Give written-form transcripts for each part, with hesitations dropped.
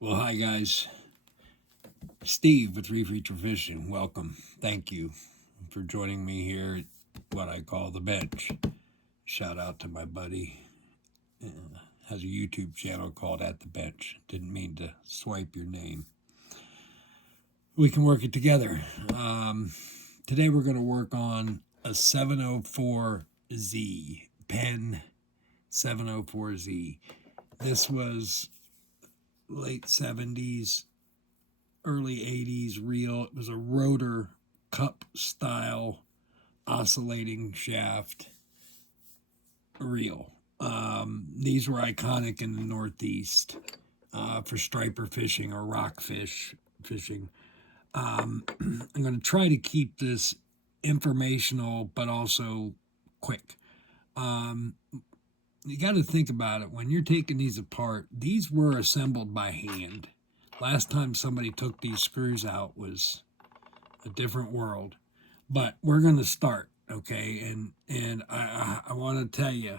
Well, hi guys. Steve with Reassembling Fishing. Welcome. Thank you for joining me here at what I call the bench. Shout out to my buddy. Has a YouTube channel called At the Bench. Didn't mean to swipe your name. We can work it together. Today we're going to work on a 704z, Penn 704z. This was late 70s, early 80s reel. It was a rotor cup style oscillating shaft reel. These were iconic in the Northeast for striper fishing or rockfish fishing. I'm going to try to keep this informational but also quick. You got to think about it. When you're taking these apart, these were assembled by hand. Last time somebody took these screws out was a different world. But we're going to start, okay? And I want to tell you,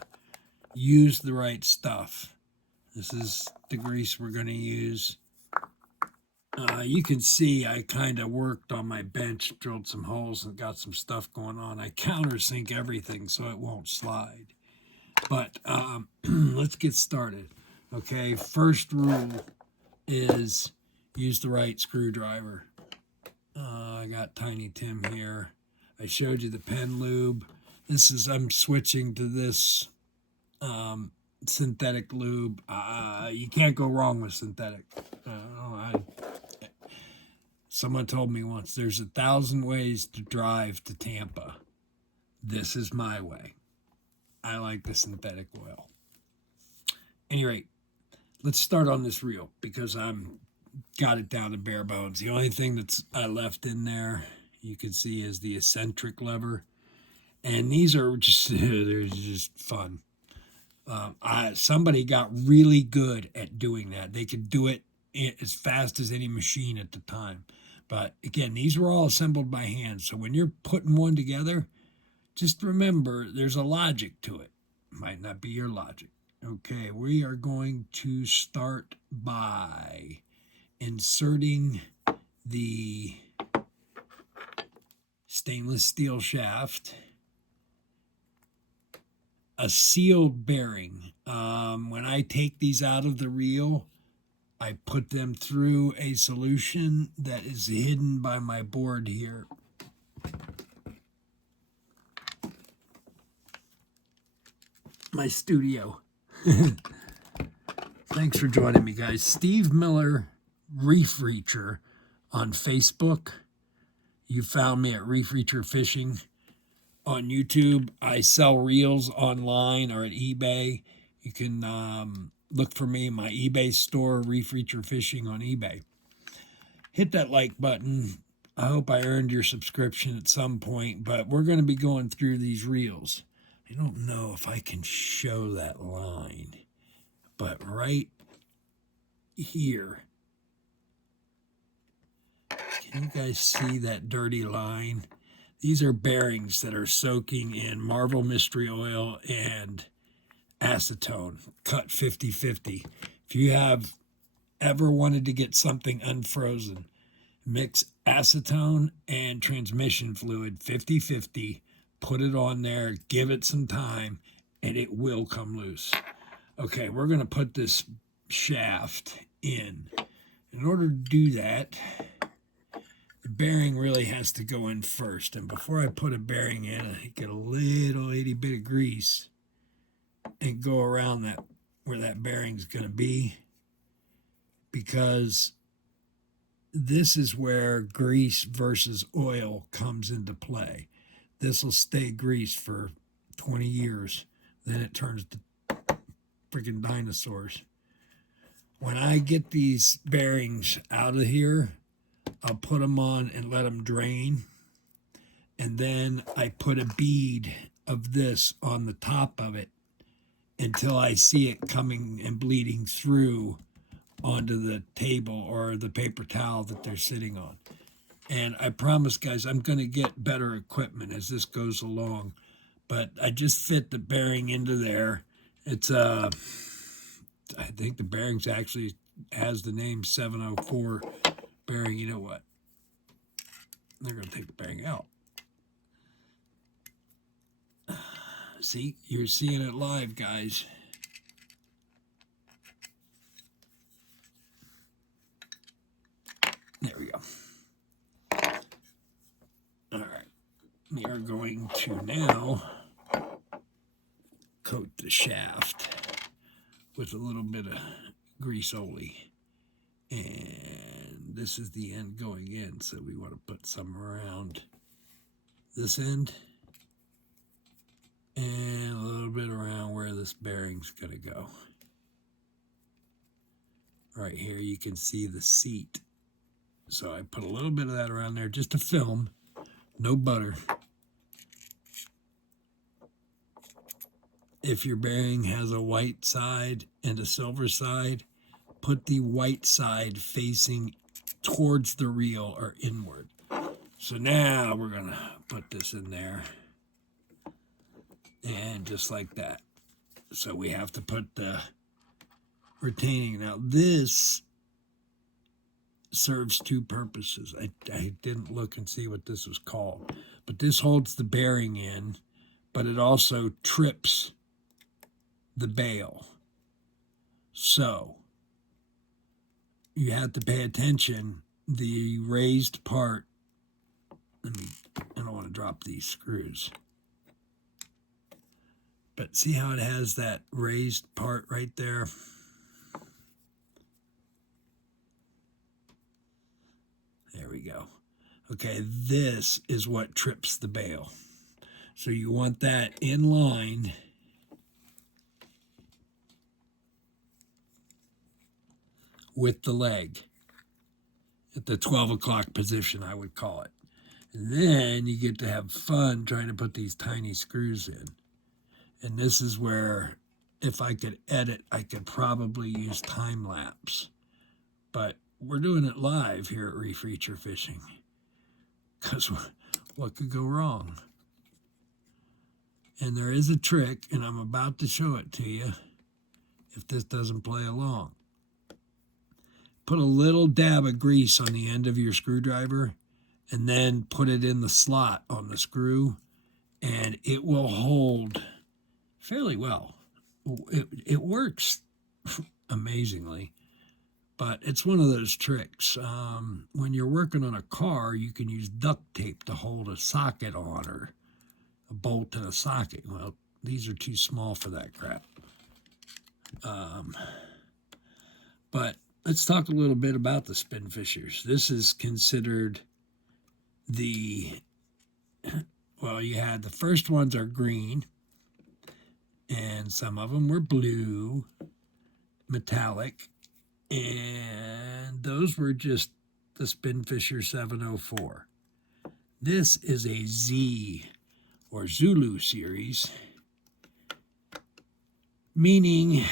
use the right stuff. This is the grease we're going to use. You can see I kind of worked on my bench, drilled some holes and got some stuff going on. I countersink everything so it won't slide. But let's get started. Okay, first rule is use the right screwdriver. I got Tiny Tim here. I showed you the Penn lube. I'm switching to this synthetic lube. You can't go wrong with synthetic. Someone told me once, there's 1,000 ways to drive to Tampa. This is my way. I like the synthetic oil. At any rate, let's start on this reel because I'm got it down to bare bones. The only thing that's I left in there, you can see, is the eccentric lever. And these are just, they're just fun. Somebody got really good at doing that. They could do it as fast as any machine at the time. But again, these were all assembled by hand. So when you're putting one together, just remember there's a logic to it. Might not be your logic. Okay, we are going to start by inserting the stainless steel shaft, a sealed bearing. When I take these out of the reel, I put them through a solution that is hidden by my board here. My studio. Thanks for joining me, guys. Steve Miller, Reef Reacher on Facebook. You found me at Reef Reacher Fishing on YouTube. I sell reels online or at eBay. You can look for me in my eBay store, Reef Reacher Fishing on eBay. Hit that like button. I hope I earned your subscription at some point, but we're going to be going through these reels. I don't know if I can show that line, but right here, can you guys see that dirty line? These are bearings that are soaking in Marvel Mystery Oil and acetone, cut 50-50. If you have ever wanted to get something unfrozen, mix acetone and transmission fluid 50-50, put it on there, give it some time, and it will come loose. Okay, we're going to put this shaft in. In order to do that, the bearing really has to go in first. And before I put a bearing in, I get a little itty bit of grease and go around that where that bearing's going to be, because this is where grease versus oil comes into play. This will stay grease for 20 years. Then it turns to freaking dinosaurs. When I get these bearings out of here, I'll put them on and let them drain. And then I put a bead of this on the top of it until I see it coming and bleeding through onto the table or the paper towel that they're sitting on. And I promise, guys, I'm going to get better equipment as this goes along. But I just fit the bearing into there. It's I think the bearing's actually has the name 704 bearing, you know what? They're going to take the bearing out. See, you're seeing it live, guys. There we go. All right. We are going to now coat the shaft with a little bit of grease only. And this is the end going in, so we want to put some around this end and a little bit around where this bearing's going to go. Right here you can see the seat. So I put a little bit of that around there just to film, no butter. If your bearing has a white side and a silver side, put the white side facing towards the reel or inward. So now we're going to put this in there. And just like that. So we have to put the retaining. Now this serves two purposes. I didn't look and see what this was called. But this holds the bearing in, but it also trips the bail. So you have to pay attention. The raised part, I don't want to drop these screws. But see how it has that raised part right there? There we go. Okay, this is what trips the bail. So you want that in line with the leg at the 12 o'clock position, I would call it. And then you get to have fun trying to put these tiny screws in. And this is where, if I could edit, I could probably use time lapse. But we're doing it live here at Reef Reacher Fishing. Because what could go wrong? And there is a trick, and I'm about to show it to you if this doesn't play along. Put a little dab of grease on the end of your screwdriver, and then put it in the slot on the screw, and it will hold fairly well. It works amazingly, but it's one of those tricks. When you're working on a car, you can use duct tape to hold a socket on, or a bolt and a socket. Well, these are too small for that crap. But let's talk a little bit about the Spinfishers. This is considered the, well, you had the first ones are green, and some of them were blue, metallic, and those were just the Spinfisher 704. This is a Z or Zulu series, meaning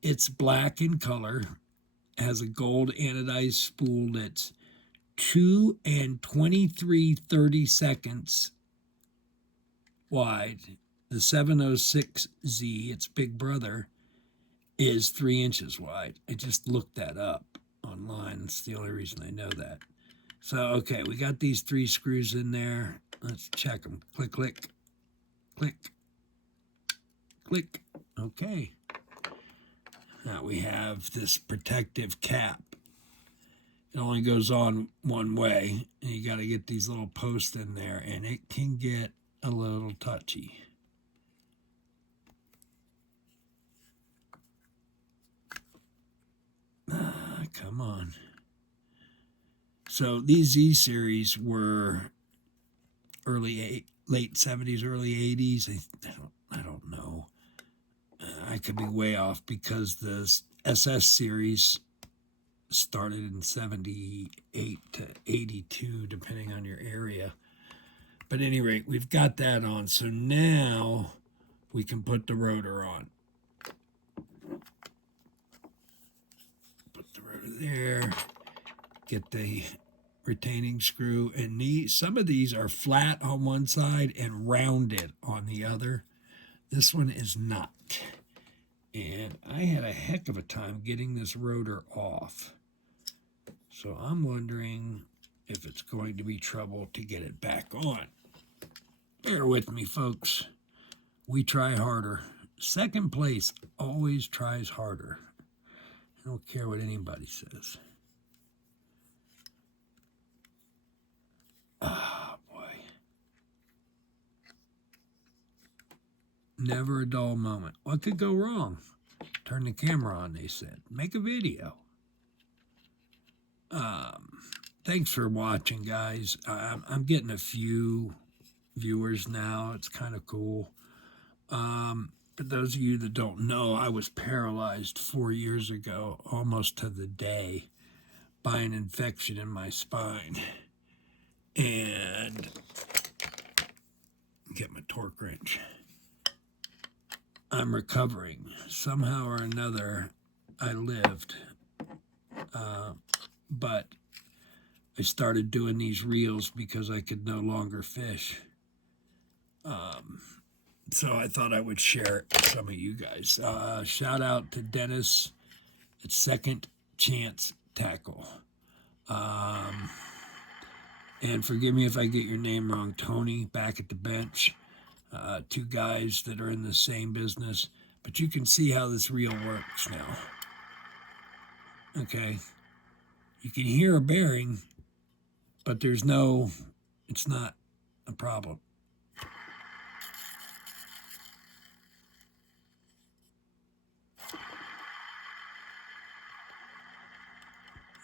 it's black in color, has a gold anodized spool that's 2 23/32 wide. The 706Z, its big brother, is 3 inches wide. I just looked that up online. That's the only reason I know that. So, okay, we got these 3 screws in there. Let's check them. Click, click, click, click. Okay. Now we have this protective cap. It only goes on one way, and you got to get these little posts in there, and it can get a little touchy. Come on. So these Z series were late 70s, early 80s. I don't know. I could be way off because the SS series started in 78 to 82, depending on your area. But at any rate, we've got that on. So now we can put the rotor on. Put the rotor there. Get the retaining screw. And some of these are flat on one side and rounded on the other. This one is not. And I had a heck of a time getting this rotor off. So I'm wondering if it's going to be trouble to get it back on. Bear with me, folks. We try harder. Second place always tries harder. I don't care what anybody says. Ah, boy. Never a dull moment. What could go wrong? Turn the camera on, they said. Make a video. Thanks for watching, guys. I'm getting a few viewers now. It's kind of cool. For those of you that don't know, I was paralyzed 4 years ago, almost to the day, by an infection in my spine. And get my torque wrench. I'm recovering. Somehow or another, I lived. But I started doing these reels because I could no longer fish. So I thought I would share it with some of you guys. Shout out to Dennis at Second Chance Tackle. And forgive me if I get your name wrong, Tony, back at the bench. Two guys that are in the same business. But you can see how this reel works now. Okay. You can hear a bearing, but it's not a problem.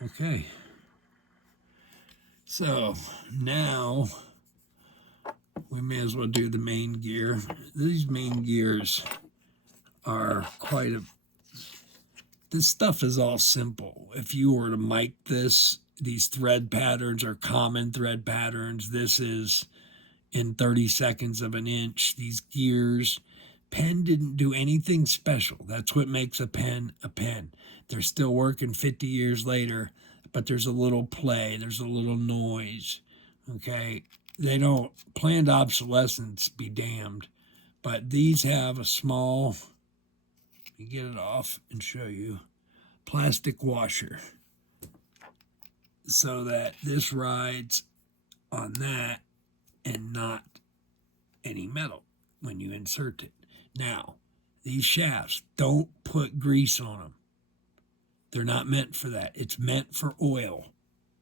Okay. So now we may as well do the main gear. These main gears are this stuff is all simple. If you were to mic this, these thread patterns are common thread patterns. This is in 30 seconds of an inch. These gears, Penn didn't do anything special. That's what makes a pen a pen. They're still working 50 years later, but there's a little play, there's a little noise, okay? They don't, planned obsolescence be damned, but these have a small, let me get it off and show you, plastic washer so that this rides on that and not any metal when you insert it. Now, these shafts, don't put grease on them. They're not meant for that. It's meant for oil.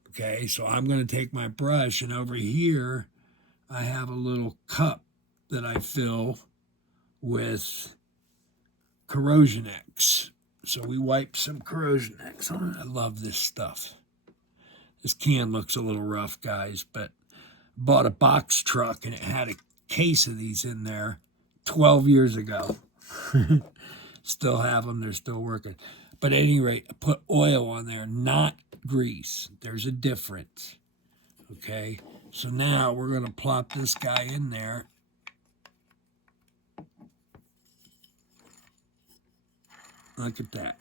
Okay, so I'm going to take my brush, and over here I have a little cup that I fill with Corrosion X. So we wipe some Corrosion X on it. I love this stuff. This can looks a little rough, guys, but I bought a box truck and it had a case of these in there 12 years ago. Still have them. They're still working. But at any rate, I put oil on there, not grease. There's a difference. Okay? So now we're going to plop this guy in there. Look at that.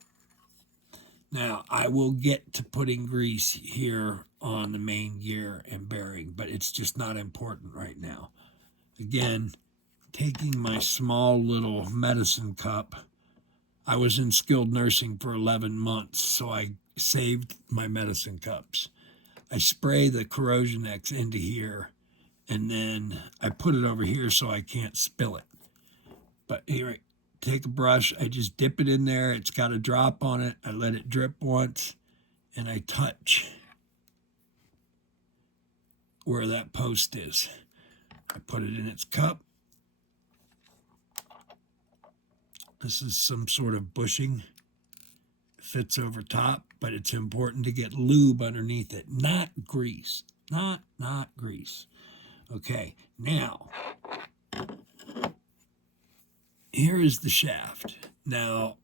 Now, I will get to putting grease here on the main gear and bearing, but it's just not important right now. Again, taking my small little medicine cup. I was in skilled nursing for 11 months, so I saved my medicine cups. I spray the Corrosion X into here, and then I put it over here so I can't spill it. But here, take a brush, I just dip it in there. It's got a drop on it. I let it drip once, and I touch where that post is. I put it in its cup. This is some sort of bushing. Fits over top, but it's important to get lube underneath it, not grease. Not grease. Okay, now, here is the shaft. Now,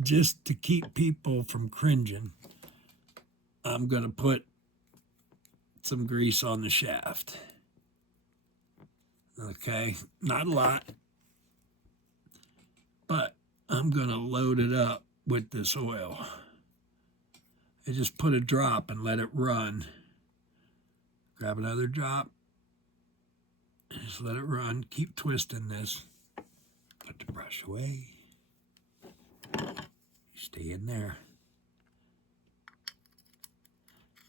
just to keep people from cringing, I'm going to put some grease on the shaft. Okay, not a lot, but I'm going to load it up with this oil. I just put a drop and let it run. Grab another drop. Just let it run. Keep twisting this. Put the brush away. Stay in there.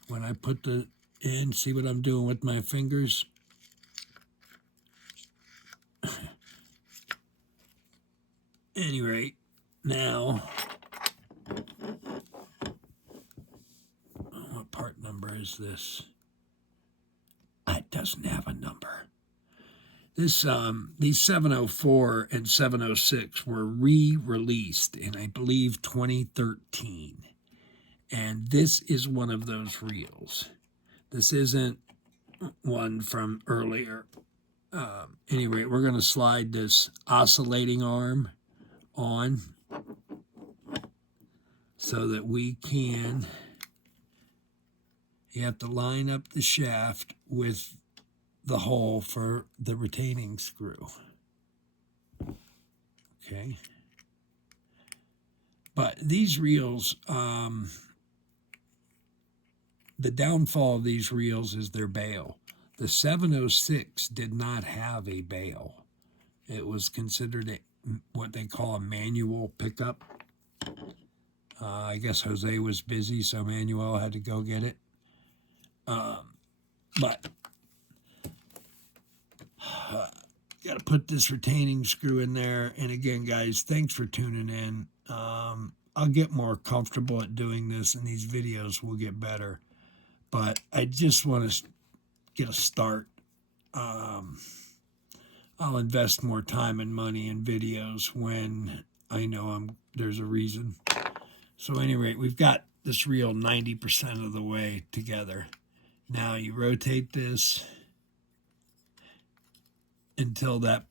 When I put the in, see what I'm doing with my fingers? Any rate, now, what part number is this? It doesn't have a number. This these 704 and 706 were re-released in, I believe, 2013. And this is one of those reels. This isn't one from earlier. Anyway, we're going to slide this oscillating arm on so that we can, you have to line up the shaft with the hole for the retaining screw. Okay. But these reels, the downfall of these reels is their bail. The 706 did not have a bail. It was considered what they call a manual pickup. I guess Jose was busy, so Manuel had to go get it. But got to put this retaining screw in there. And again, guys, thanks for tuning in. I'll get more comfortable at doing this, and these videos will get better. But I just want to get a start. I'll invest more time and money in videos when I know there's a reason. So at any rate, we've got this reel 90% of the way together. Now you rotate this until the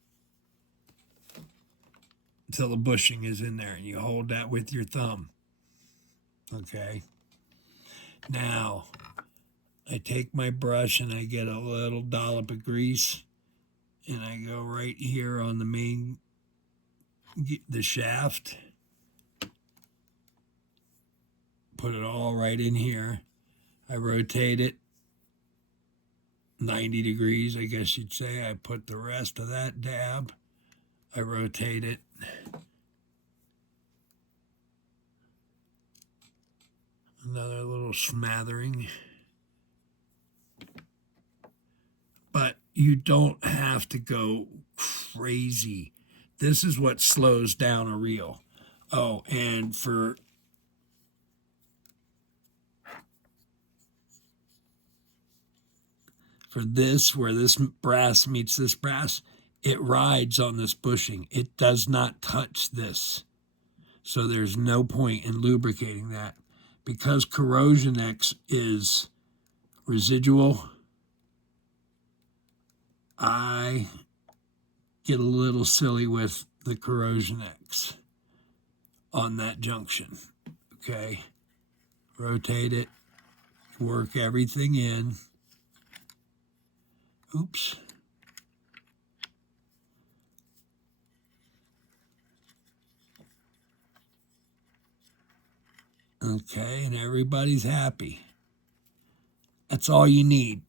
bushing is in there, and you hold that with your thumb. Okay. Now I take my brush and I get a little dollop of grease, and I go right here on the shaft. Put it all right in here. I rotate it 90 degrees, I guess you'd say. I put the rest of that dab. I rotate it. Another little smattering. But you don't have to go crazy. This is what slows down a reel. Oh, and for this, where this brass meets this brass, it rides on this bushing. It does not touch this. So there's no point in lubricating that. Because Corrosion X is residual, I get a little silly with the Corrosion X on that junction. Okay. Rotate it. Work everything in. Oops. Okay, and everybody's happy. That's all you need.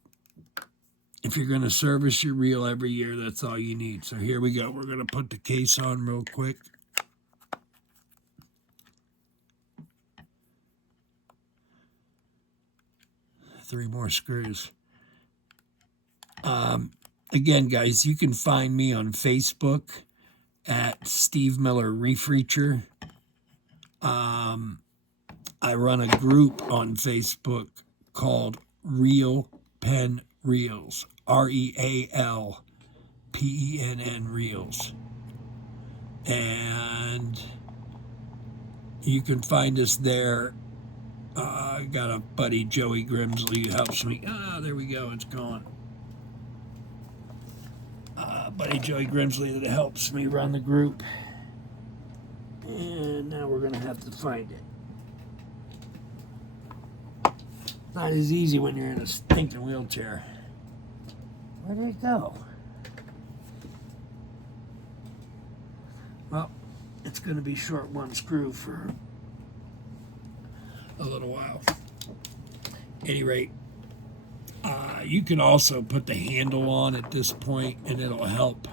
If you're going to service your reel every year, that's all you need. So here we go. We're going to put the case on real quick. Three more screws. Again, guys, you can find me on Facebook at Steve Miller Refeature. I run a group on Facebook called Real Penn Reels. RealPenn Reels. And you can find us there. I got a buddy, Joey Grimsley, who helps me. There we go. It's gone. Buddy Joey Grimsley that helps me run the group. And now we're going to have to find it. Not as easy when you're in a stinking wheelchair. Where did it go? Well, it's going to be short one screw for a little while. At any rate, you can also put the handle on at this point, and it'll help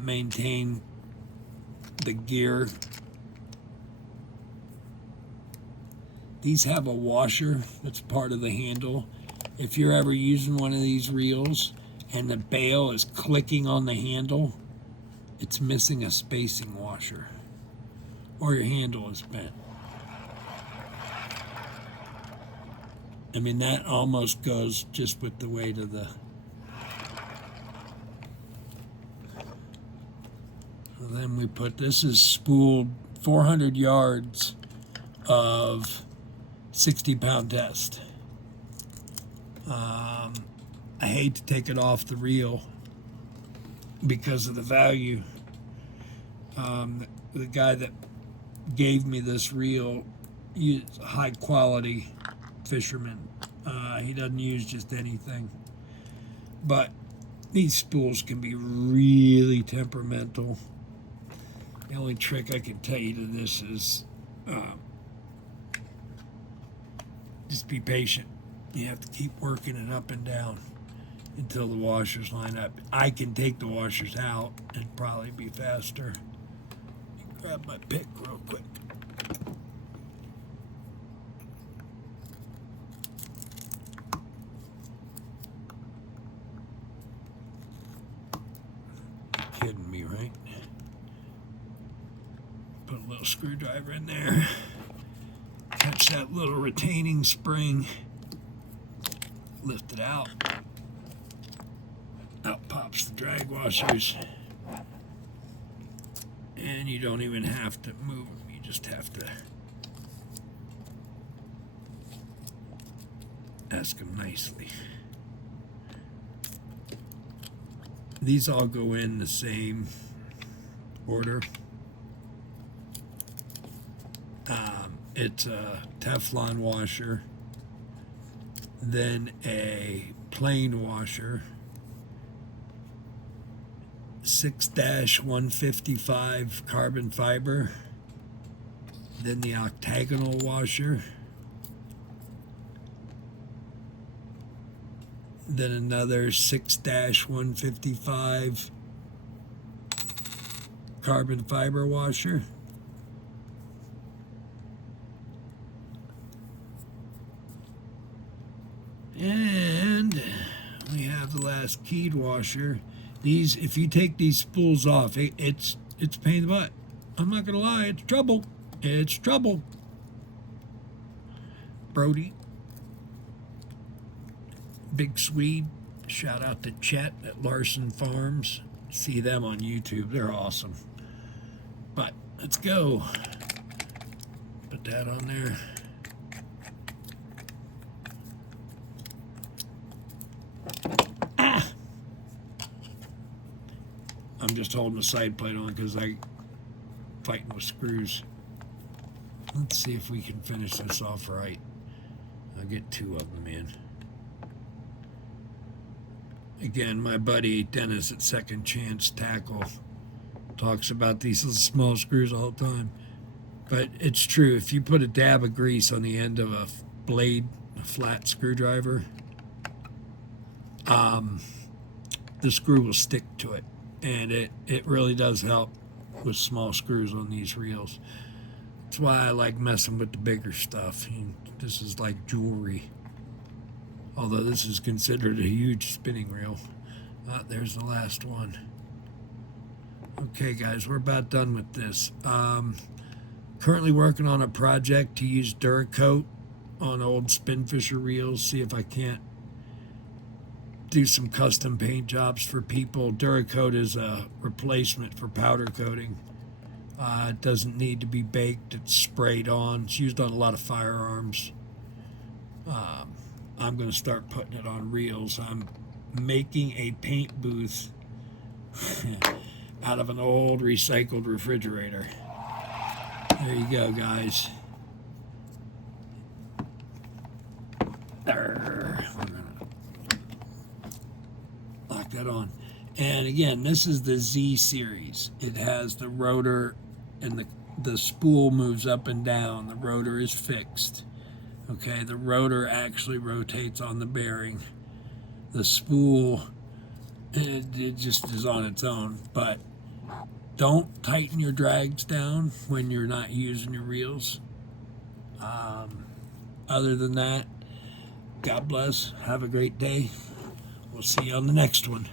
maintain the gear These have a washer that's part of the handle. If you're ever using one of these reels and the bail is clicking on the handle, it's missing a spacing washer, or your handle is bent. I mean, that almost goes just with the weight of the... And then we put, this is spooled 400 yards of 60-pound test. I hate to take it off the reel because of the value. The guy that gave me this reel, he's a high quality fisherman. He doesn't use just anything. But these spools can be really temperamental. The only trick I can tell you to this is just be patient. You have to keep working it up and down until the washers line up. I can take the washers out and probably be faster. Grab my pick real quick. Kidding me, right? Put a little screwdriver in there. Catch that little retaining spring. Lift it out. Out pops the drag washers. And you don't even have to move them. You just have to ask them nicely. These all go in the same order. It's a Teflon washer, then a plain washer, 6-155 carbon fiber, then the octagonal washer, then another 6-155 carbon fiber washer, and we have the last keyed washer. These, if you take these spools off, it's a pain in the butt. I'm not gonna lie, it's trouble. It's trouble. Brody, Big Swede, shout out to Chet at Larson Farms. See them on YouTube, they're awesome. But let's go. Put that on there. I'm just holding the side plate on because I'm fighting with screws. Let's see if we can finish this off right. I'll get 2 of them in. Again, my buddy Dennis at Second Chance Tackle talks about these little small screws all the time. But it's true, if you put a dab of grease on the end of a blade, a flat screwdriver, the screw will stick to it. And it really does help with small screws on these reels. That's why I like messing with the bigger stuff. This is like jewelry. Although this is considered a huge spinning reel. There's the last one. Okay, guys, we're about done with this. Currently working on a project to use Duracoat on old Spinfisher reels. See if I can't do some custom paint jobs for people. Duracoat is a replacement for powder coating. It doesn't need to be baked, it's sprayed on. It's used on a lot of firearms. I'm going to start putting it on reels. I'm making a paint booth out of an old recycled refrigerator. There you go, guys. There. Lock that on. And again, this is the Z series. It has the rotor, and the spool moves up and down. The rotor is fixed. Okay, the rotor actually rotates on the bearing. The spool, it just is on its own. But don't tighten your drags down when you're not using your reels. Other than that, God bless. Have a great day. We'll see you on the next one.